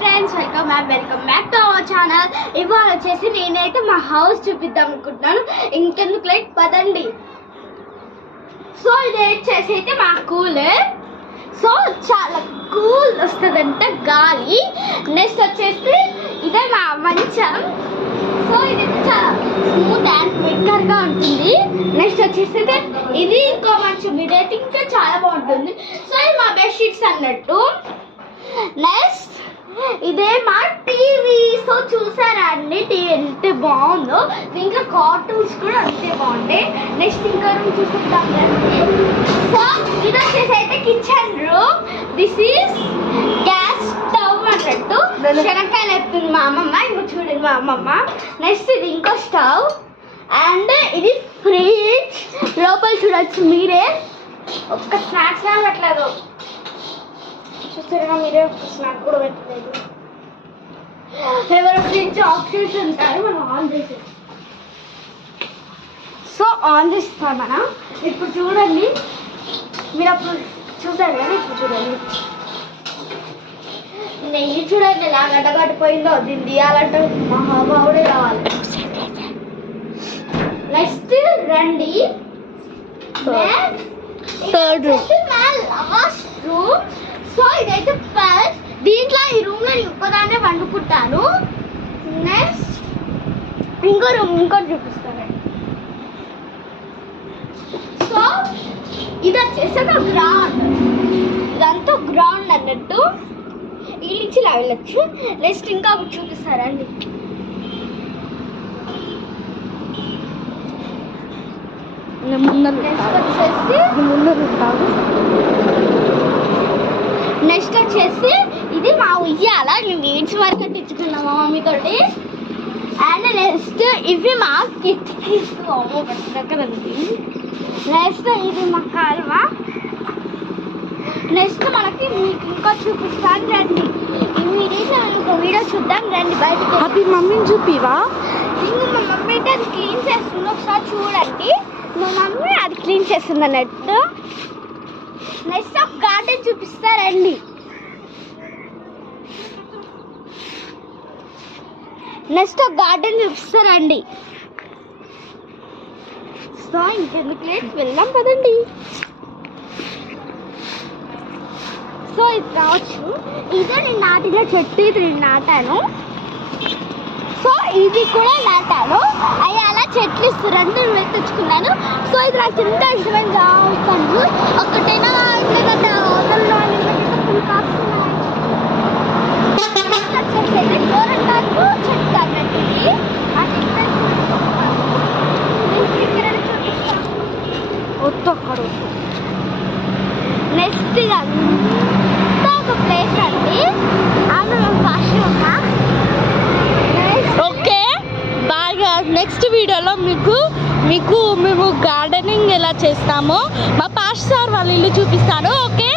Friends, welcome back to our channel. ఇవాళ వచ్చేసి నేనైతే మా హౌస్ చూపిద్దాం అనుకుంటున్నాను. ఇంకెందుకు లైట్ పదండి. సో ఇది వచ్చేసి అయితే మా కూలర్. సో చాలా కూల్ వస్తుందంట గాలి. నెక్స్ట్ వచ్చేసి ఇదే మా మంచం. సో ఇది చాలా స్మూత్ అండ్ బెటర్గా ఉంటుంది. నెక్స్ట్ వచ్చేసి ఇది ఇంకో మంచం. ఇదైతే ఇంకా చాలా బాగుంటుంది. సో ఇది మా బెడ్షీట్స్ అన్నట్టు. నెక్స్ట్ ఇదే మా టీవీ. సో చూసారా అండి టీవీ ఎంత బాగుందో. ఇంకా కార్టూన్స్ కూడా అంతే బాగుంటాయి. నెక్స్ట్ ఇంకా రూమ్ చూసుకుంటాం కదండి. సో ఇది వచ్చేసి అయితే kitchen room. This is gas stove అన్నట్టు. శనక్కాయలు ఎత్తుంది మా అమ్మమ్మ. ఇంకా చూడండి మా అమ్మమ్మ. నెక్స్ట్ ఇది ఇంకో స్టవ్ అండ్ ఇది ఫ్రిడ్జ్. లోపల చూడొచ్చు మీరే. ఒక్క స్నాక్స్ పెట్టలేదు. చూస్తారా మీరే, ఒక్క స్నాక్ కూడా పెట్టలేదు. ఎవరు ఫ్రిడ్జ్ ఆఫ్ చేసి ఉంటారు, మనం ఆన్ చేసేది. సో ఆన్ చేస్తాం మనం. ఇప్పుడు చూడండి, మీరు అప్పుడు చూసారు కదా, ఇప్పుడు చూడండి నెయ్యి చూడండి ఎలా గడ్డగట్టిపోయిందో. దీన్ని తీయాలంటే మహాబావుడే కావాలి. నెక్స్ట్ రండి third room, last room. So ఇదైతే ఫస్ట్. దీంట్లో ఈ రూమ్ లో ఇంకోదాన్నే వండుకుంటాను. నెక్స్ట్ ఇంకో రూమ్ ఇంకోటి చూపిస్తానండి. సో ఇది వచ్చేసి ఒక గ్రౌండ్. ఇదంతా గ్రౌండ్ అన్నట్టు. ఈ నుంచి ఇలా వెళ్ళచ్చు. నెక్స్ట్ ఇంకా ఒకటి చూపిస్తారండి. నెక్స్ట్ వచ్చేసి ఇది మా ఉయ్యాల. నేను ఏడ్స్ వరకు తెచ్చుకున్నాం మా మమ్మీతోటి. అండ్ నెక్స్ట్ ఇవి మా కిటికీస్. దగ్గరండి. నెక్స్ట్ ఇది మా కాలువ. నెక్స్ట్ మనకి మీకు ఇంకా చూపిస్తాను రండి. ఇమీడియట్గా ఇంకో వీడియో చూద్దాం రండి. బయటకి అది మమ్మీని చూపివా? ఇంకా మా మమ్మీ అయితే అది క్లీన్ చేస్తుంది. ఒకసారి చూడండి. మా మమ్మీ అది క్లీన్ చేస్తుంది అన్నట్టు. నెక్స్ట్ ఒక గార్డెన్ చూపిస్తారండి. నెక్స్ట్ ఒక గార్డెన్ చూపిస్తారండి. సో ఇంకెందుకు లేట్, వెళ్దాం కదండి. సో ఇది రావచ్చు. ఇదే నేను నాటిన చెట్టు. ఇది నేను నాటాను. సో ఇది కూడా నాటాను. అవి అలా చెట్లు ఇస్తున్నారు. నేను తెచ్చుకున్నాను. సో ఇది నాకు ఎంత ఇష్టమైన జావుతాను. ఒక్కటైనా ఇంకేదంటే ఫుల్ కాస్తున్నాయి. గోరంటాకు చెట్టు అన్నట్టు. నెక్స్ట్ ఇదంతా ఒక ప్లేస్ అండి. అందులో ఫస్ట్ ఉన్నా. ఓకే బాగా నెక్స్ట్ వీడియోలో మీకు మేము గార్డెనింగ్ ఎలా చేస్తామో మా పాస్టర్ సార్ వాళ్ళ ఇల్లు చూపిస్తాను. ఓకే.